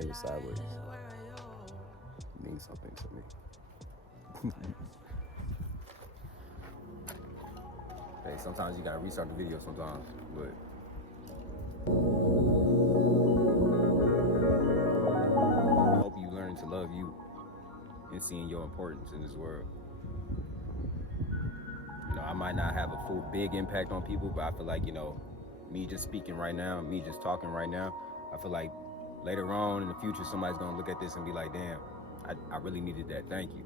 behind you sideways. It means something to me. Hey, sometimes you gotta restart the video sometimes, but I hope you learn to love you and seeing your importance in this world. You know, I might not have a full big impact on people, but I feel like, you know, me just speaking right now, me just talking right now, I feel like later on in the future, somebody's gonna look at this and be like, damn, I really needed that, thank you.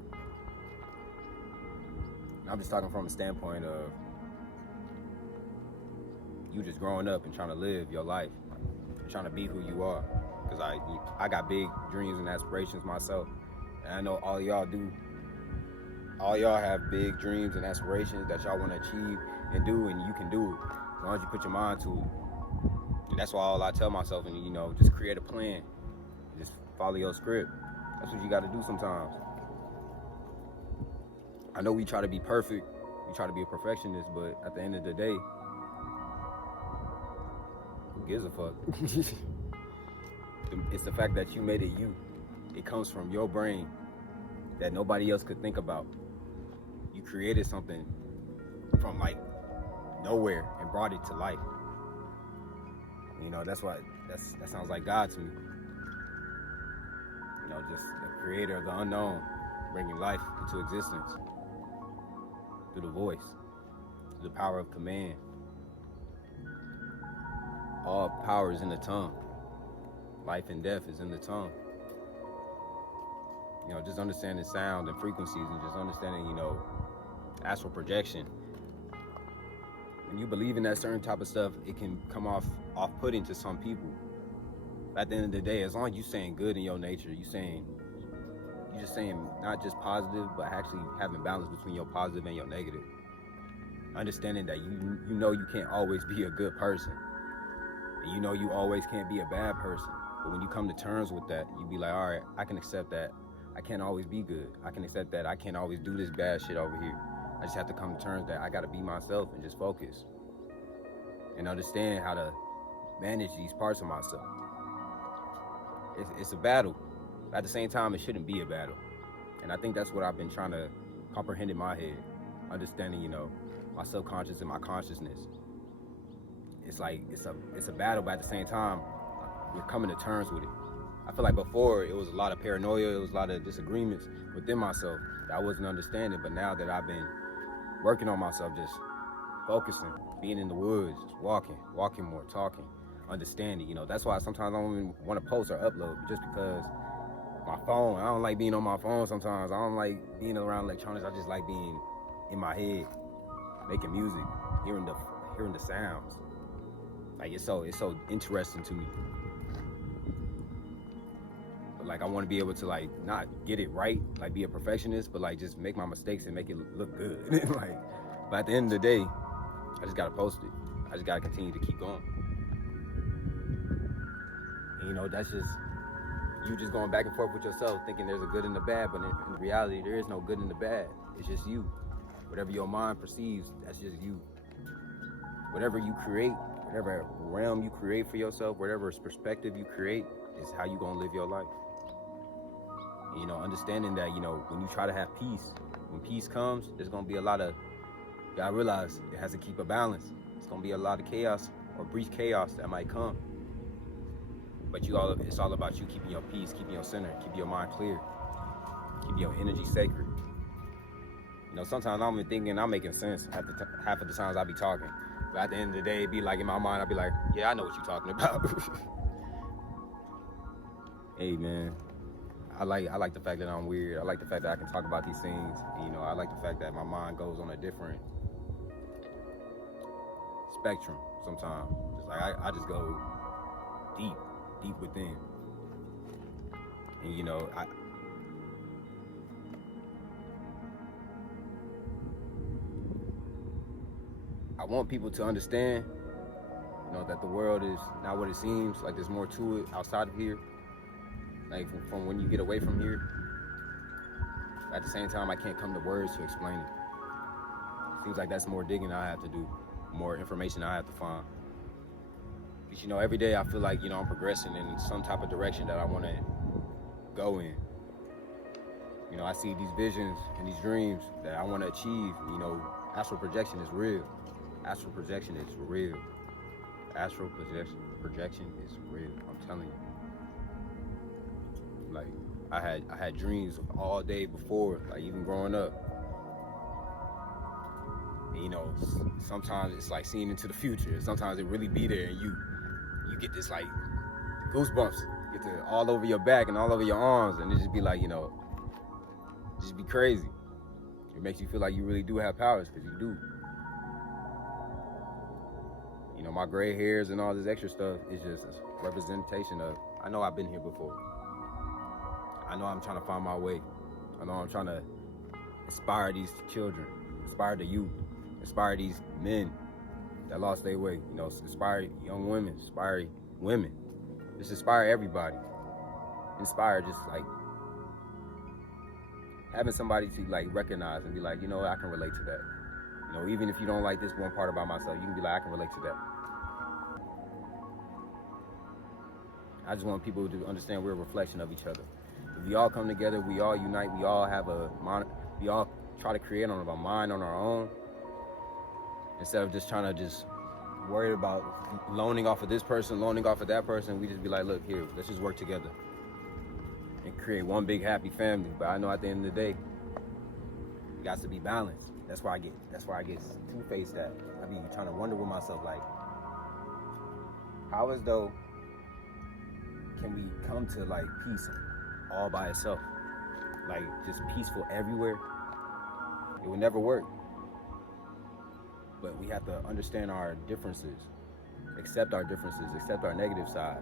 And I'm just talking from a standpoint of you just growing up and trying to live your life, and trying to be who you are. Because I got big dreams and aspirations myself, and I know all y'all do. All y'all have big dreams and aspirations that y'all want to achieve and do, and you can do it as long as you put your mind to it. And that's why all I tell myself, and you know, just create a plan, just follow your script. That's what you got to do sometimes. I know we try to be perfect, we try to be a perfectionist, but at the end of the day, who gives a fuck? It's the fact that you made it you. It comes from your brain that nobody else could think about. You created something from like nowhere and brought it to life. You know, that's why that sounds like God to me. You know, just the creator of the unknown, bringing life into existence through the voice, through the power of command. All power is in the tongue. Life and death is in the tongue. You know, just understanding sound and frequencies, and just understanding, you know, astral projection. When you believe in that certain type of stuff, it can come off-putting to some people. But at the end of the day, as long as you're saying good in your nature, you're just saying not just positive, but actually having balance between your positive and your negative. Understanding that you know you can't always be a good person. And you know you always can't be a bad person. But when you come to terms with that, you be like, all right, I can accept that. I can't always be good. I can accept that I can't always do this bad shit over here. I just have to come to terms that I gotta be myself and just focus. And understand how to manage these parts of myself. It's a battle. But at the same time, it shouldn't be a battle. And I think that's what I've been trying to comprehend in my head. Understanding, you know, my subconscious and my consciousness. It's like, it's a battle, but at the same time, we're coming to terms with it. I feel like before, it was a lot of paranoia, it was a lot of disagreements within myself that I wasn't understanding, but now that I've been working on myself, just focusing, being in the woods, just walking more, talking, understanding, you know, that's why sometimes I don't even want to post or upload, just because my phone, I don't like being on my phone sometimes, I don't like being around electronics, I just like being in my head, making music, hearing the sounds. Like, it's so interesting to me. But like, I want to be able to like not get it right, like be a perfectionist, but like just make my mistakes and make it look good. Like, but at the end of the day, I just gotta post it. I just gotta continue to keep going. And, you know, that's just you just going back and forth with yourself, thinking there's a good and a bad, but in reality, there is no good and the bad. It's just you. Whatever your mind perceives, that's just you. Whatever you create, whatever realm you create for yourself, whatever perspective you create, is how you gonna live your life. And, you know, understanding that, you know, when you try to have peace, when peace comes, there's gonna be a lot of, you gotta realize it has to keep a balance. It's gonna be a lot of chaos or brief chaos that might come. But it's all about you keeping your peace, keeping your center, keeping your mind clear, keeping your energy sacred. You know, sometimes I'm even thinking I'm making sense half of the times I be talking. But at the end of the day, it be like in my mind, I'll be like, yeah, I know what you're talking about. Hey, man, I like the fact that I'm weird. I like the fact that I can talk about these things. You know, I like the fact that my mind goes on a different spectrum sometimes. Just like I just go deep within. And, you know, I want people to understand, you know, that the world is not what it seems. Like, there's more to it outside of here. Like, from when you get away from here. At the same time, I can't come to words to explain it. Seems like that's more digging I have to do, more information I have to find. But every day I feel like, I'm progressing in some type of direction that I want to go in. I see these visions and these dreams that I want to achieve. Astral projection is real. Astral projection is real. Astral projection is real. I'm telling you. Like, I had dreams all day before, like even growing up. And, sometimes it's like seeing into the future. Sometimes it really be there, and you get this like goosebumps, get to all over your back and all over your arms, and it just be like, just be crazy. It makes you feel like you really do have powers, because you do. My gray hairs and all this extra stuff is just a representation of, I know I've been here before. I know I'm trying to find my way. I know I'm trying to inspire these children, inspire the youth, inspire these men that lost their way, inspire young women, inspire women. Just inspire everybody. Inspire just like having somebody to like recognize and be like, I can relate to that. Even if you don't like this one part about myself, you can be like, I can relate to that. I just want people to understand we're a reflection of each other. If we all come together, we all unite, we all have we all try to create on a mind on our own, instead of just trying to just worry about loaning off of this person, loaning off of that person. We just be like, look, here, let's just work together and create one big happy family. But I know at the end of the day, it got to be balanced. That's why I get two-faced at. I be trying to wonder with myself, like, how as though can we come to like peace all by itself? Like just peaceful everywhere? It would never work. But we have to understand our differences, accept our differences, accept our negative side.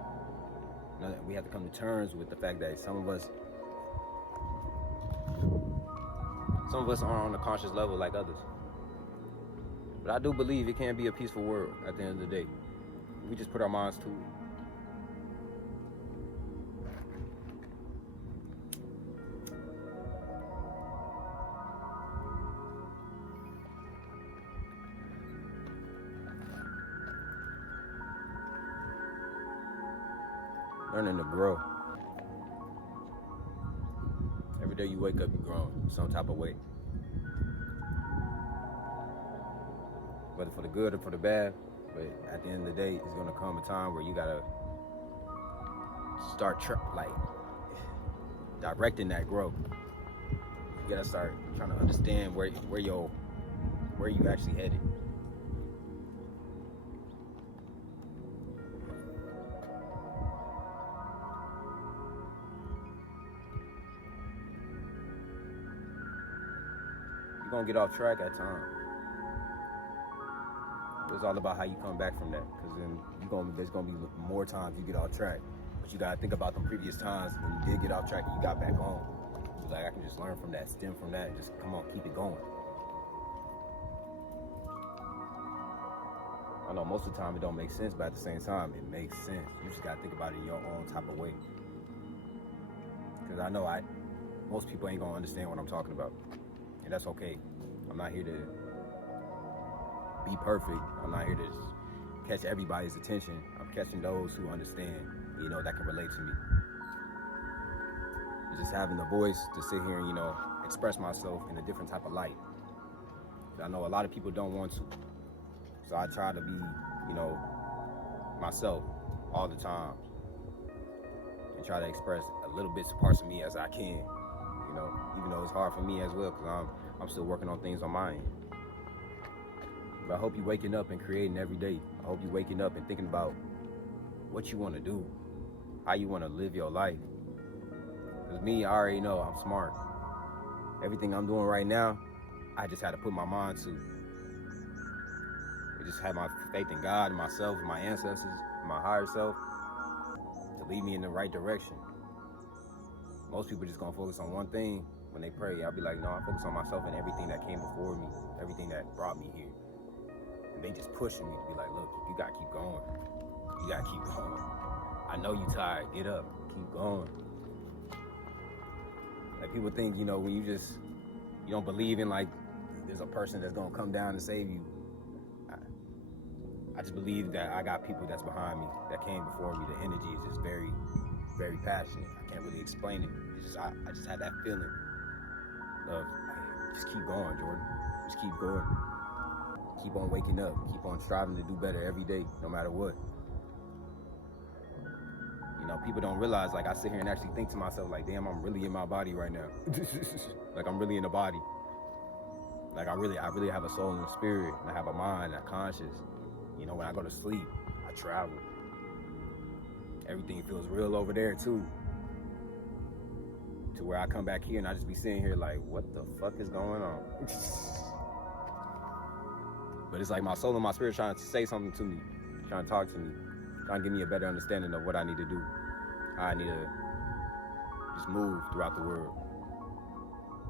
We have to come to terms with the fact that some of us aren't on a conscious level like others. But I do believe it can be a peaceful world at the end of the day. We just put our minds to it. Learning to grow. Every day you wake up, you're growing some type of way. Whether for the good or for the bad, but at the end of the day, it's gonna come a time where you gotta start directing that growth. You gotta start trying to understand where you actually headed. You're gonna get off track at times. It's all about how you come back from that, because then there's gonna be more times you get off track. But you gotta think about them previous times when you did get off track and you got back on. You're like, I can just learn from that, stem from that, and just come on, keep it going. I know most of the time it don't make sense, but at the same time, it makes sense. You just gotta think about it in your own type of way. Because I know most people ain't gonna understand what I'm talking about. And that's okay. I'm not here to be perfect. I'm not here to just catch everybody's attention. I'm catching those who understand, that can relate to me. It's just having the voice to sit here and, express myself in a different type of light. I know a lot of people don't want to. So I try to be, myself all the time. And try to express a little bit of parts of me as I can. Even though it's hard for me as well, because I'm still working on things on my end. But I hope you're waking up and creating every day. I hope you're waking up and thinking about what you want to do, how you want to live your life. Because me, I already know I'm smart. Everything I'm doing right now, I just had to put my mind to. I just had my faith in God and myself, my ancestors, my higher self, to lead me in the right direction. Most people just gonna focus on one thing when they pray. I'll be like, no, I focus on myself and everything that came before me, everything that brought me here. And they just pushing me to be like, look, you gotta keep going. You gotta keep going. I know you tired, get up, keep going. Like people think, when you don't believe in like, there's a person that's gonna come down and save you. I just believe that I got people that's behind me, that came before me. The energy is just very, very passionate. I can't really explain it. It's just I just had that feeling of just keep going, Jordan. Just keep going. Keep on waking up. Keep on striving to do better every day, no matter what. You know, people don't realize, like, I sit here and actually think to myself, like, damn, I'm really in my body right now. Like, I'm really in the body. Like, I really have a soul and a spirit, and I have a mind, a conscience. You know, when I go to sleep, I travel. Everything feels real over there, too. To where I come back here and I just be sitting here like, what the fuck is going on? But it's like my soul and my spirit trying to say something to me, trying to talk to me, trying to give me a better understanding of what I need to do, how I need to just move throughout the world.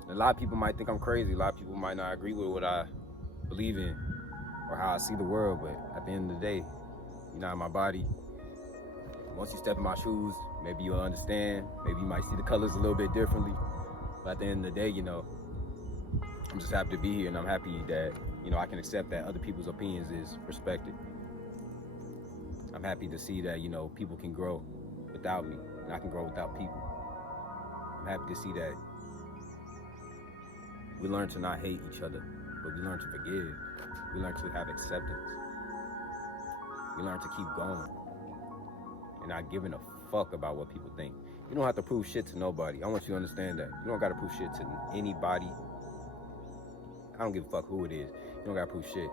And a lot of people might think I'm crazy. A lot of people might not agree with what I believe in or how I see the world. But at the end of the day, you're not in my body. Once you step in my shoes, maybe you'll understand. Maybe you might see the colors a little bit differently. But at the end of the day, you know, I'm just happy to be here, and I'm happy that, you know, I can accept that other people's opinions is respected. I'm happy to see that, you know, people can grow without me, and I can grow without people. I'm happy to see that we learn to not hate each other, but we learn to forgive. We learn to have acceptance. We learn to keep going and not giving a fuck about what people think. You don't have to prove shit to nobody. I want you to understand that. You don't gotta prove shit to anybody. I don't give a fuck who it is. You don't gotta prove shit.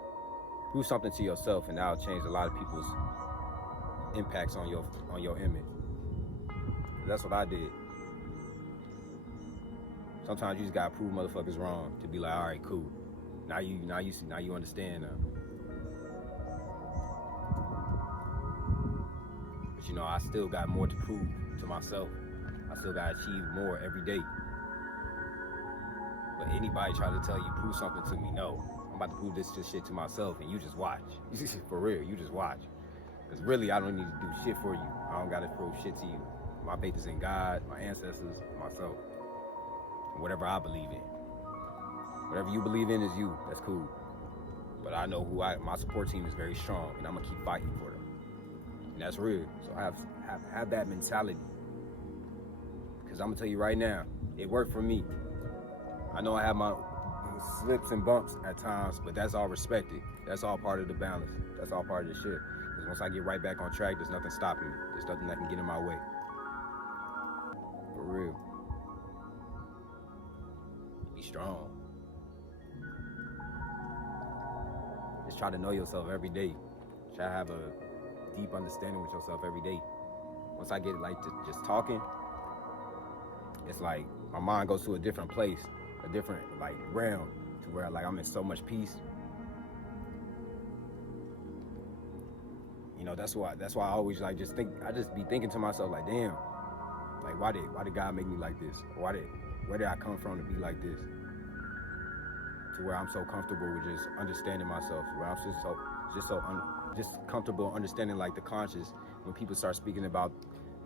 Prove something to yourself, and that'll change a lot of people's impacts on your image. That's what I did. Sometimes you just gotta prove motherfuckers wrong to be like, all right, cool. Now you understand now. But you know, I still got more to prove to myself. I still gotta achieve more every day. But anybody try to tell you, prove something to me, no. I'm about to prove this shit to myself, and you just watch. For real, you just watch. Because really, I don't need to do shit for you. I don't gotta prove shit to you. My faith is in God, my ancestors, myself. And whatever I believe in. Whatever you believe in is you, that's cool. But I know my support team is very strong, and I'm gonna keep fighting for them. And that's real. So I have that mentality. Because I'm gonna tell you right now, it worked for me. I know I have my slips and bumps at times, but that's all respected. That's all part of the balance. That's all part of the shit. Because once I get right back on track, there's nothing stopping me. There's nothing that can get in my way. For real. Be strong. Just try to know yourself every day. Try to have a deep understanding with yourself every day. Once I get like to just talking, it's like my mind goes to a different place, a different like realm, to where like I'm in so much peace. You know, that's why I always like just be thinking to myself like, damn, like why did God make me like this? Where did I come from to be like this? To where I'm so comfortable with just understanding myself, where I'm just comfortable understanding like the conscious. When people start speaking about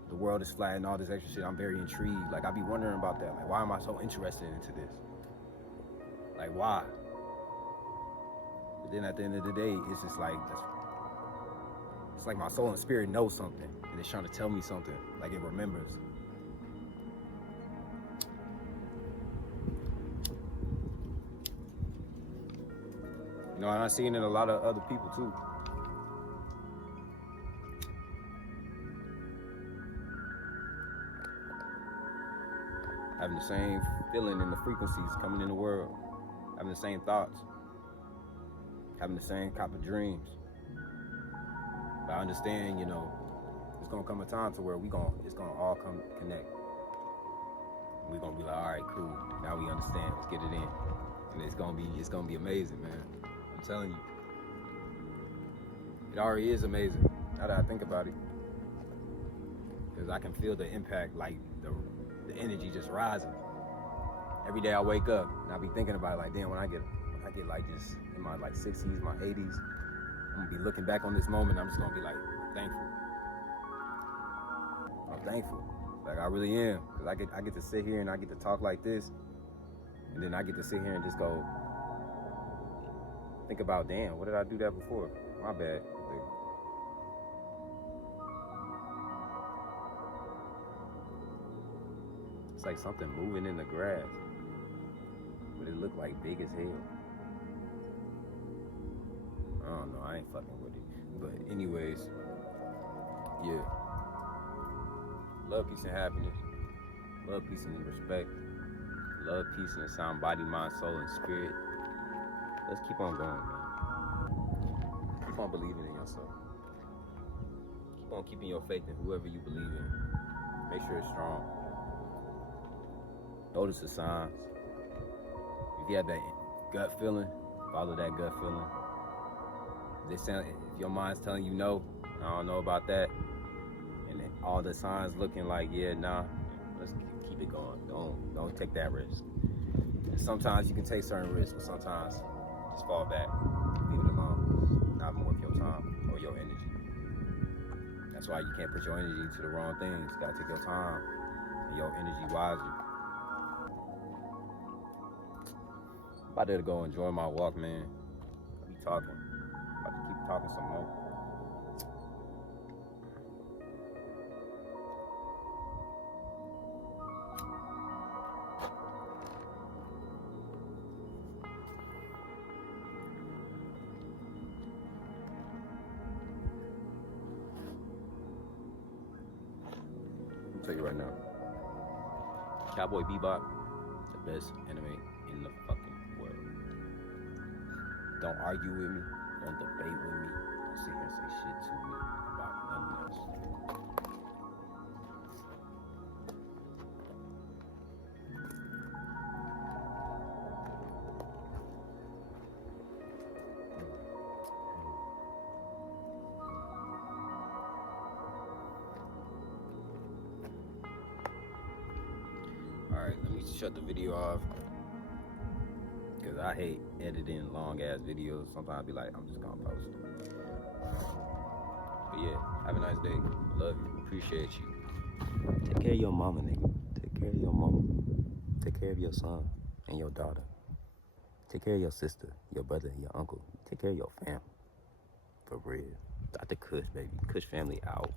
the world is flat and all this extra shit, I'm very intrigued. Like I be wondering about that. Like why am I so interested into this? Like why? But then at the end of the day, it's just like it's like my soul and spirit knows something, and it's trying to tell me something. Like it remembers. You know, and I've seen it in a lot of other people too. Having the same feeling and the frequencies coming in the world. Having the same thoughts. Having the same type of dreams. But I understand, you know, it's gonna come a time to where it's gonna all come connect. We're gonna be like, all right, cool. Now we understand. Let's get it in. And it's gonna be amazing, man. I'm telling you. It already is amazing, now that I think about it. Because I can feel the impact, like the energy just rising. Every day I wake up and I be thinking about it, like, damn, when I get like just in my like 60s, my 80s, I'm gonna be looking back on this moment. I'm just gonna be like thankful. I'm thankful, like I really am, because I get to sit here and I get to talk like this, and then I get to sit here and just go think about, damn, what did I do that before? My bad. It's like something moving in the grass, but it looked like big as hell. I don't know, I ain't fucking with it. But anyways, yeah. Love, peace, and happiness. Love, peace, and respect. Love, peace, and a sound body, mind, soul, and spirit. Let's keep on going, man. Keep on believing in yourself. Keep on keeping your faith in whoever you believe in. Make sure it's strong. Notice the signs. If you have that gut feeling, follow that gut feeling. If your mind's telling you no, I don't know about that, and then all the signs looking like, yeah, nah, let's keep it going. Don't take that risk. And sometimes you can take certain risks, but sometimes just fall back, leave it alone. Not more of your time or your energy. That's why you can't put your energy to the wrong things. You gotta take your time and your energy wisely. I'm about to go enjoy my walk, man. I'll be talking. I'm about to keep talking some more. I'll tell you right now, Cowboy Bebop, the best anime in the fucking world. Don't argue with me. Don't debate with me. Don't sit here and say shit to me about nothing else. Alright, let me shut the video off. Because I hate editing long ass videos. Sometimes I be like, I'm just gonna post them. But yeah, have a nice day. Love you. Appreciate you. Take care of your mama, nigga. Take care of your mama. Take care of your son and your daughter. Take care of your sister, your brother, your uncle. Take care of your family. For real. Dr. Kush, baby. Kush family out.